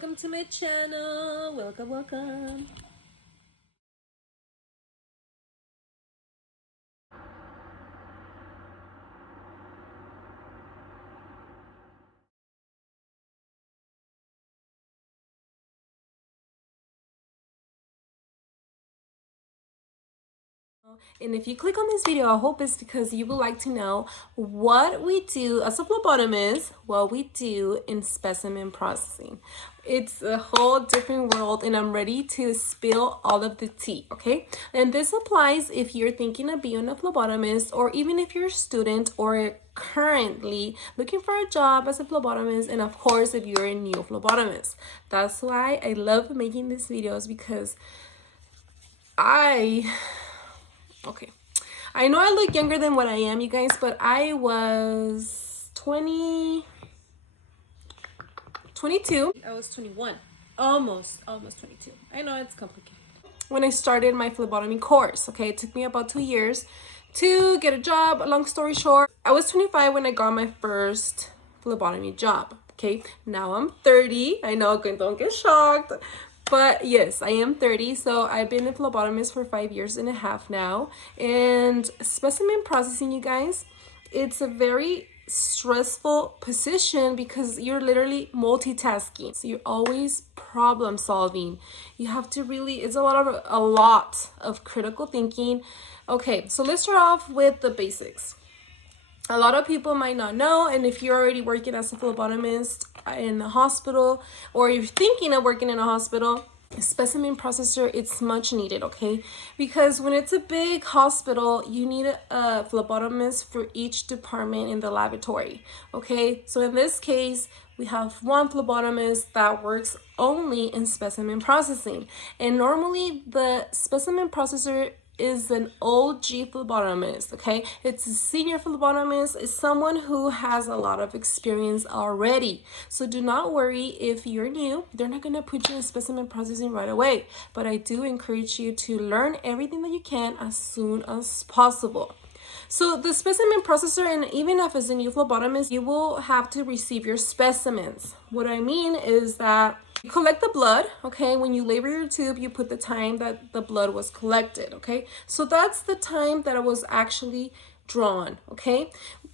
welcome to my channel. Welcome. And if you click on this video, I hope it's because you would like to know what we do as a phlebotomist, what we do in specimen processing. It's a whole different world, and I'm ready to spill all of the tea, okay? And this applies if you're thinking of being a phlebotomist, or even if you're a student or currently looking for a job as a phlebotomist, and of course if you're a new phlebotomist. That's why I love making these videos, because okay, I know I look younger than what I am, you guys, but I was 22. I was 21, almost 22. I know it's complicated. When I started my phlebotomy course, okay, it took me about 2 years to get a job. Long story short, I was 25 when I got my first phlebotomy job. Okay, now I'm 30. I know, don't get shocked. But yes, I am 30, so I've been a phlebotomist for 5 years and a half now. And specimen processing, you guys, it's a very stressful position because you're literally multitasking. So you're always problem solving. You have to really, it's a lot of critical thinking. Okay, so let's start off with the basics. A lot of people might not know, and if you're already working as a phlebotomist in a hospital, or you're thinking of working in a hospital, a specimen processor, it's much needed, okay? Because when it's a big hospital, you need a phlebotomist for each department in the laboratory, okay? So in this case, we have one phlebotomist that works only in specimen processing. And normally the specimen processor is an OG phlebotomist, okay? It's a senior phlebotomist. It's someone who has a lot of experience already. So do not worry if you're new. They're not gonna put you in specimen processing right away. But I do encourage you to learn everything that you can as soon as possible. So the specimen processor, and even if it's a new phlebotomist, you will have to receive your specimens. What I mean is that you collect the blood, okay? When you label your tube, you put the time that the blood was collected, okay? So that's the time that it was actually drawn, okay?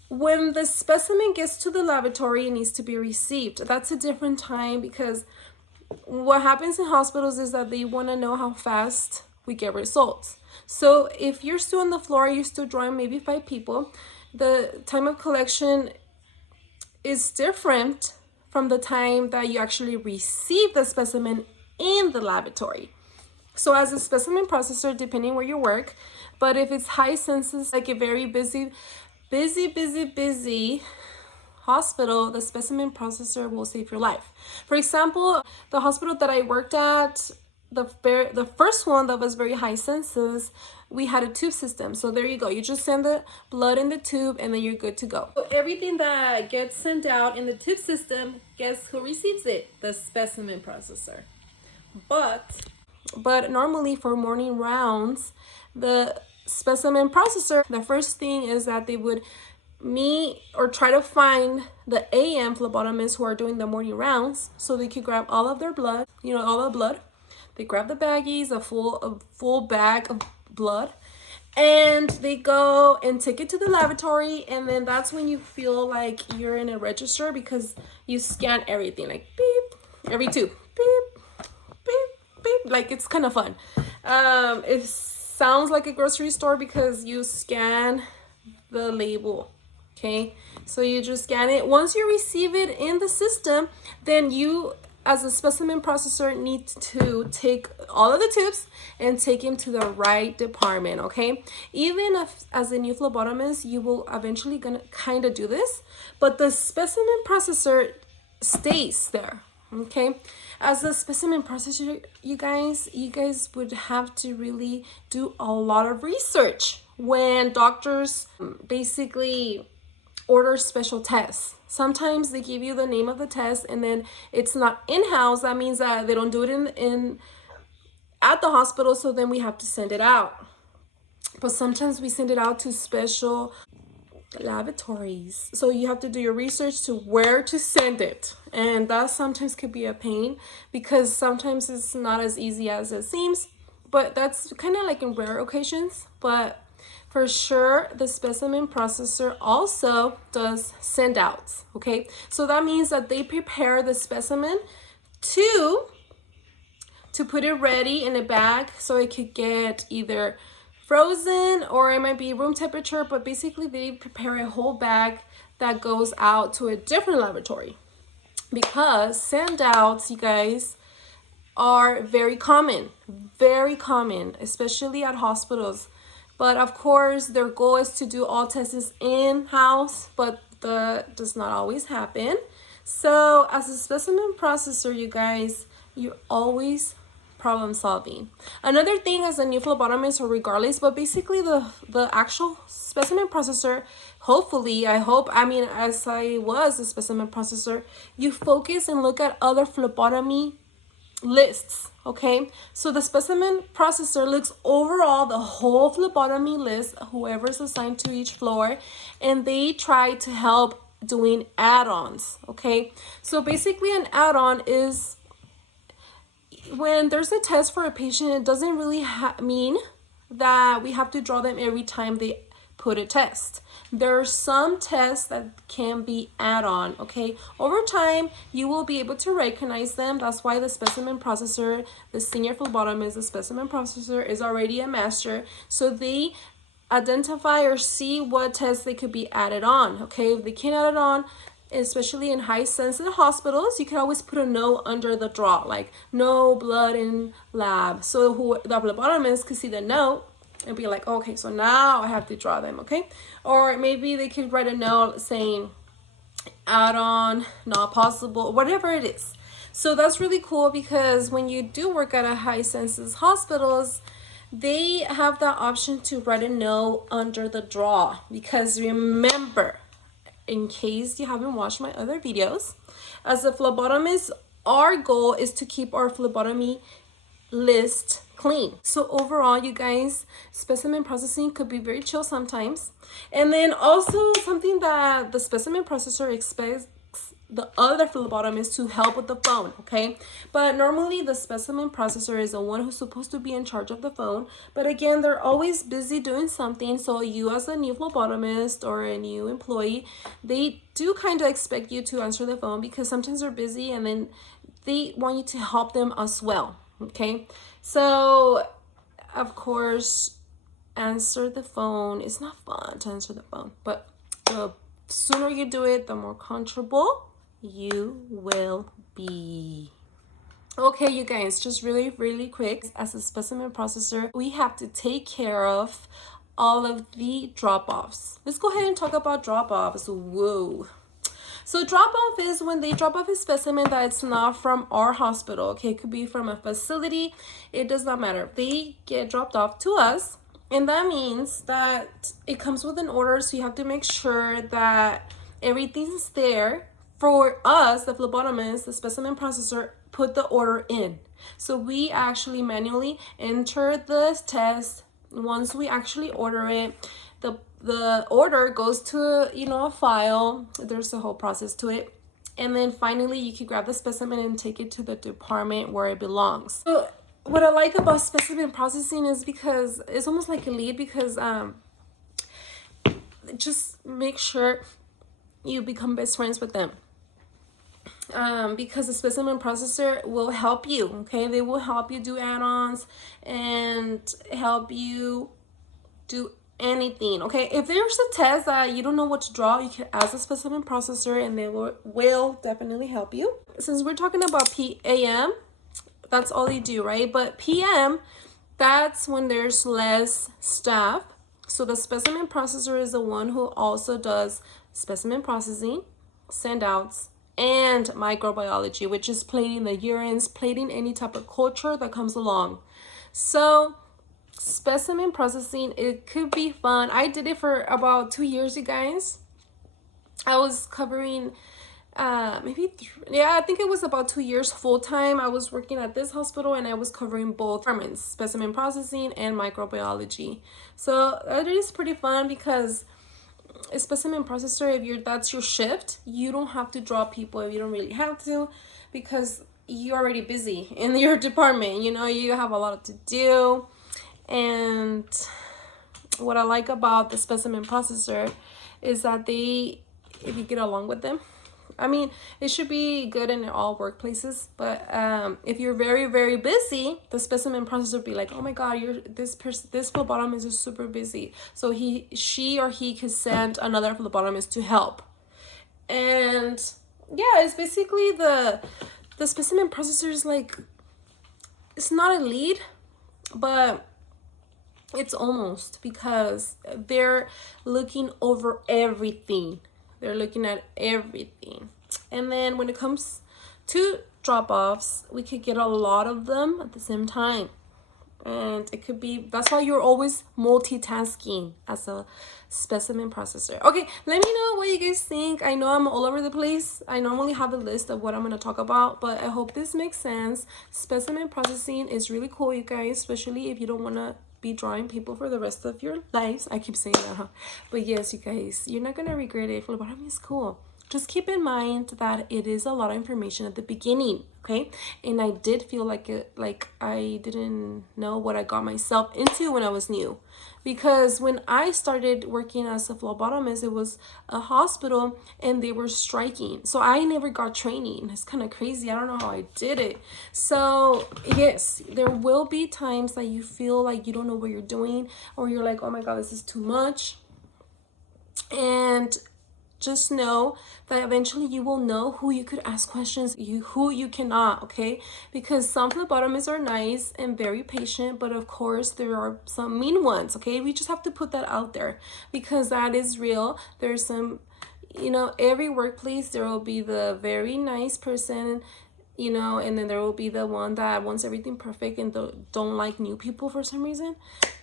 When the specimen gets to the laboratory, it needs to be received. That's a different time, because what happens in hospitals is that they want to know how fast we get results. So if you're still on the floor, you're still drawing maybe 5 people, the time of collection is different from the time that you actually receive the specimen in the laboratory. So as a specimen processor, depending where you work, but if it's high census, like a very busy hospital, the specimen processor will save your life. For example, the hospital that I worked at, the first one that was very high census, we had a tube system. So there you go. You just send the blood in the tube and then you're good to go. So everything that gets sent out in the tube system, guess who receives it? The specimen processor. But normally for morning rounds, the specimen processor, the first thing is that they would meet or try to find the AM phlebotomists who are doing the morning rounds, so they could grab all of their blood, all the blood. They grab the baggies, a full bag of blood, and they go and take it to the laboratory. And then that's when you feel like you're in a register, because you scan everything, like beep, every tube, beep, beep, beep. Like, it's kind of fun. It sounds like a grocery store because you scan the label. Okay, so you just scan it. Once you receive it in the system, then you, as a specimen processor, need to take all of the tubes and take them to the right department, okay? Even if, as a new phlebotomist, you will eventually gonna kind of do this, but the specimen processor stays there, okay? As a specimen processor, you guys would have to really do a lot of research when doctors basically order special tests. Sometimes they give you the name of the test and then it's not in-house. That means that they don't do it at the hospital, so then we have to send it out. But sometimes we send it out to special lavatories. So you have to do your research to where to send it. And that sometimes could be a pain because sometimes it's not as easy as it seems. But that's kind of like in rare occasions. But for sure, the specimen processor also does send outs. Okay, so that means that they prepare the specimen to put it ready in a bag so it could get either frozen or it might be room temperature, but basically they prepare a whole bag that goes out to a different laboratory because send outs, you guys, are very common, especially at hospitals. But of course, their goal is to do all tests in-house, but that does not always happen. So as a specimen processor, you guys, you're always problem solving. Another thing as a new phlebotomist or regardless, but basically the actual specimen processor, hopefully, I mean, as I was a specimen processor, you focus and look at other phlebotomy lists. Okay, so the specimen processor looks overall the whole phlebotomy list, whoever's assigned to each floor, and they try to help doing add-ons. Okay, so basically an add-on is when there's a test for a patient, it doesn't really mean that we have to draw them every time they put a test. There are some tests that can be add-on, okay? Over time, you will be able to recognize them. That's why the specimen processor, the senior phlebotomist, the specimen processor is already a master. So they identify or see what tests they could be added on, okay? If they can't add it on, especially in high sensitive hospitals, you can always put a note under the draw, like no blood in lab. So the phlebotomist could see the note and be like, okay, so now I have to draw them, okay? Or maybe they could write a note saying add-on, not possible, whatever it is. So that's really cool because when you do work at a high census hospitals, they have that option to write a note under the draw. Because remember, in case you haven't watched my other videos, as a phlebotomist, our goal is to keep our phlebotomy list clean. So overall, you guys, specimen processing could be very chill sometimes. And then also something that the specimen processor expects the other phlebotomist to help with the phone, okay? But normally the specimen processor is the one who's supposed to be in charge of the phone. But again, they're always busy doing something. So you as a new phlebotomist or a new employee, they do kind of expect you to answer the phone because sometimes they're busy and then they want you to help them as well, okay? So of course, answer the phone. It's not fun to answer the phone, but the sooner you do it, the more comfortable you will be. Okay, you guys, just really quick, as a specimen processor, we have to take care of all of the drop-offs. Let's go ahead and talk about drop-offs. Whoa. So drop-off is when they drop off a specimen that it's not from our hospital, okay? It could be from a facility. It does not matter. They get dropped off to us, and that means that it comes with an order, so you have to make sure that everything's there. For us, the phlebotomist, the specimen processor, put the order in. So we actually manually enter the test. Once we actually order it, the order goes to, a file. There's a whole process to it. And then finally, you can grab the specimen and take it to the department where it belongs. So what I like about specimen processing is because it's almost like a lead because just make sure you become best friends with them. Because the specimen processor will help you, okay? They will help you do add-ons and help you do anything, okay? If there's a test that you don't know what to draw, you can ask the specimen processor and they will definitely help you. Since we're talking about PM, that's all they do, right? But PM, that's when there's less staff. So the specimen processor is the one who also does specimen processing, send outs, and microbiology, which is plating the urines, plating any type of culture that comes along. So specimen processing, it could be fun. I did it for about 2 years, you guys. I was covering I think it was about 2 years full time. I was working at this hospital and I was covering both departments, specimen processing and microbiology. So that is pretty fun because a specimen processor, if that's your shift, you don't have to draw people if you don't really have to, because you're already busy in your department. You know, you have a lot to do. And what I like about the specimen processor is that if you get along with them, I mean, it should be good in all workplaces, but if you're very, very busy, the specimen processor will be like, oh my God, this phlebotomist is super busy. So she or he could send another phlebotomist to help. And yeah, it's basically the specimen processor is like, it's not a lead, but it's almost, because they're looking over everything. They're looking at everything. And then when it comes to drop-offs, we could get a lot of them at the same time. And it could be, that's why you're always multitasking as a specimen processor. Okay, let me know what you guys think. I know I'm all over the place. I normally have a list of what I'm going to talk about, but I hope this makes sense. Specimen processing is really cool, you guys, especially if you don't want to be drawing people for the rest of your lives. I keep saying that, huh? But yes, you guys, you're not going to regret it. Phlebotomy is cool. Just keep in mind that it is a lot of information at the beginning, okay? And I did feel like I didn't know what I got myself into when I was new. Because when I started working as a phlebotomist, it was a hospital and they were striking. So I never got training. It's kind of crazy. I don't know how I did it. So yes, there will be times that you feel like you don't know what you're doing, or you're like, oh my God, this is too much. And just know that eventually you will know who you could ask questions, who you cannot, okay? Because some phlebotomists are nice and very patient, but of course there are some mean ones, okay? We just have to put that out there, because that is real. There's some, you know, every workplace there will be the very nice person, you know, and then there will be the one that wants everything perfect and don't like new people for some reason.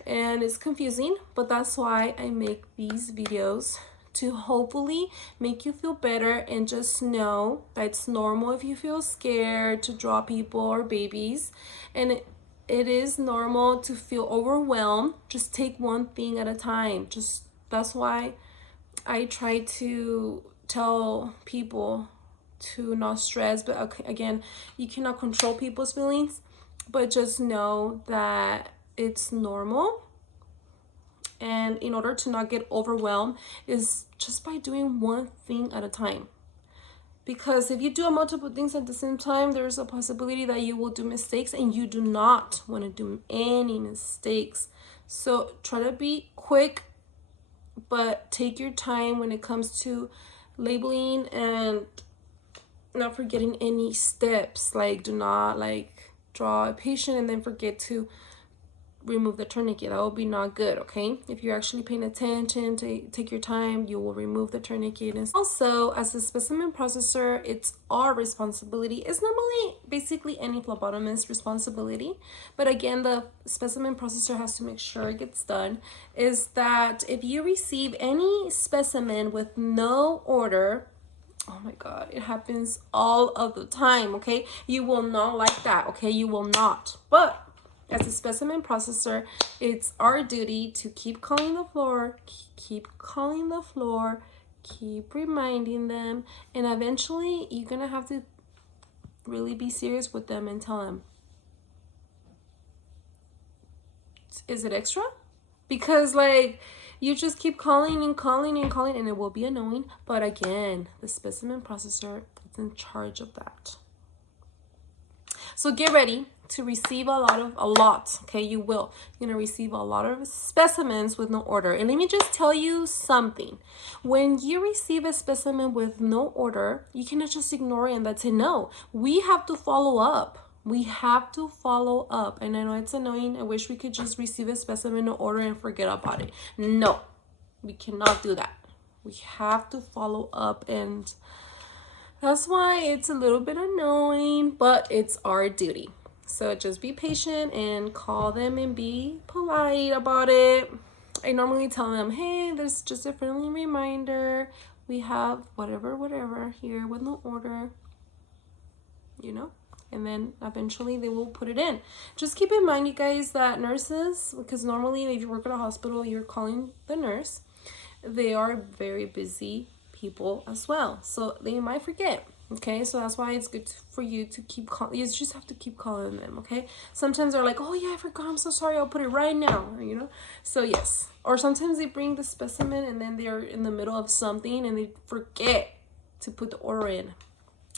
And it's confusing, but that's why I make these videos, to hopefully make you feel better, and just know that it's normal if you feel scared to draw people or babies, and it is normal to feel overwhelmed. Just take one thing at a time. That's why I try to tell people to not stress, but again, you cannot control people's feelings, but just know that it's normal. And in order to not get overwhelmed is just by doing one thing at a time. Because if you do multiple things at the same time, there's a possibility that you will do mistakes, and you do not want to do any mistakes. So try to be quick, but take your time when it comes to labeling, and not forgetting any steps. Like, do not draw a patient and then forget to remove the tourniquet. That will be not good, okay? If you're actually paying attention, take your time, you will remove the tourniquet. And also, as a specimen processor, it's our responsibility. It's normally basically any phlebotomist's responsibility, but again, the specimen processor has to make sure it gets done. Is that if you receive any specimen with no order, oh my God, it happens all of the time, okay? You will not like that, okay? You will not. But as a specimen processor, it's our duty to keep calling the floor, keep calling the floor, keep reminding them, and eventually you're gonna have to really be serious with them and tell them, is it extra? Because you just keep calling and calling and calling, and it will be annoying. But again, the specimen processor is in charge of that. So get ready to receive a lot, okay? You're gonna receive a lot of specimens with no order. And let me just tell you something. When you receive a specimen with no order, you cannot just ignore it and that's it. No, we have to follow up. We have to follow up. And I know it's annoying. I wish we could just receive a specimen no order and forget about it. No, we cannot do that. We have to follow up, and that's why it's a little bit annoying, but it's our duty. So just be patient and call them and be polite about it. I normally tell them, hey, there's just a friendly reminder. We have whatever here with no order, you know? And then eventually they will put it in. Just keep in mind, you guys, that nurses, because normally if you work at a hospital, you're calling the nurse. they are very busy people as well, so they might forget. Okay, so that's why it's good for you to keep calling. You just have to keep calling them. Okay, sometimes they're like, oh yeah, I forgot, I'm so sorry, I'll put it right now, you know. So yes, or sometimes they bring the specimen and then they're in the middle of something and they forget to put the order in.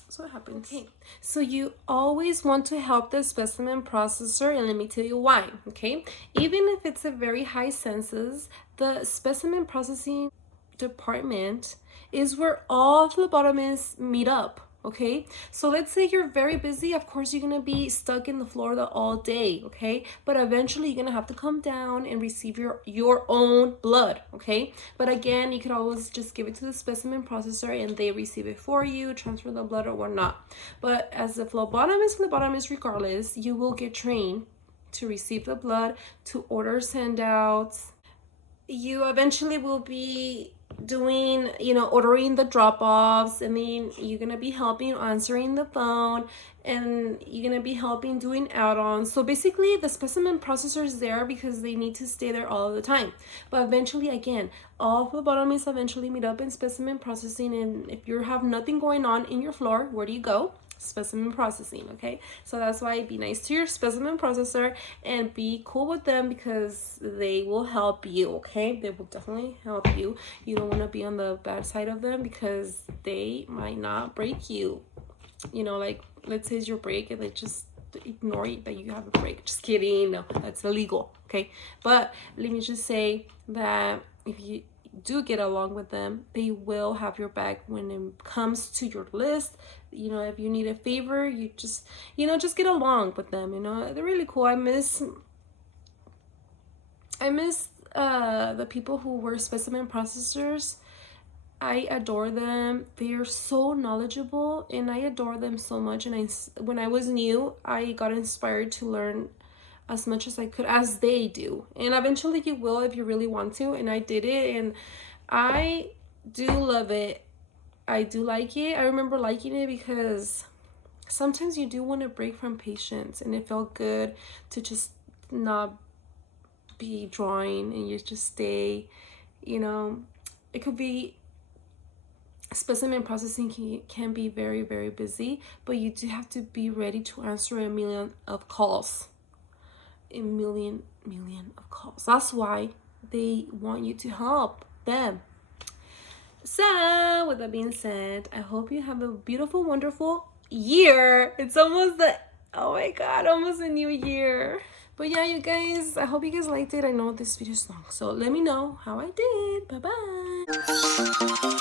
So it happens. Okay, so you always want to help the specimen processor, and let me tell you why. Okay, even if it's a very high census, the specimen processing department is where all phlebotomists meet up. Okay, so let's say you're very busy. Of course, you're gonna be stuck in the Florida all day. Okay, but eventually you're gonna have to come down and receive your own blood. Okay, but again, you could always just give it to the specimen processor and they receive it for you, transfer the blood or whatnot. But as a phlebotomist regardless, you will get trained to receive the blood, to order send-outs. You eventually will be doing, ordering the drop-offs, and then you're gonna be helping answering the phone, and you're gonna be helping doing add-ons. So basically the specimen processor is there because they need to stay there all the time. But eventually, again, all phlebotomists eventually meet up in specimen processing, and if you have nothing going on in your floor, where do you go? Specimen processing. Okay, so that's why be nice to your specimen processor and be cool with them because they will help you. Okay, they will definitely help you. You don't want to be on the bad side of them because they might not break you. Like let's say it's your break and they just ignore it that you have a break. Just kidding, no, that's illegal. Okay, but let me just say that if you do get along with them, they will have your back when it comes to your list. If you need a favor, you just get along with them. They're really cool. I miss the people who were specimen processors. I adore them. They are so knowledgeable and I adore them so much. And when I was new, I got inspired to learn as much as I could as they do. And eventually you will if you really want to. And I did it and I do love it. I do like it. I remember liking it because sometimes you do want to break from patients and it felt good to just not be drawing and you just stay. It could be specimen processing can be very, very busy, but you do have to be ready to answer a million of calls. A million of calls. That's why they want you to help them. So with that being said, I hope you have a beautiful, wonderful year. It's almost almost a new year. But yeah, you guys, I hope you guys liked it. I know this video is long, so let me know how I did. Bye bye.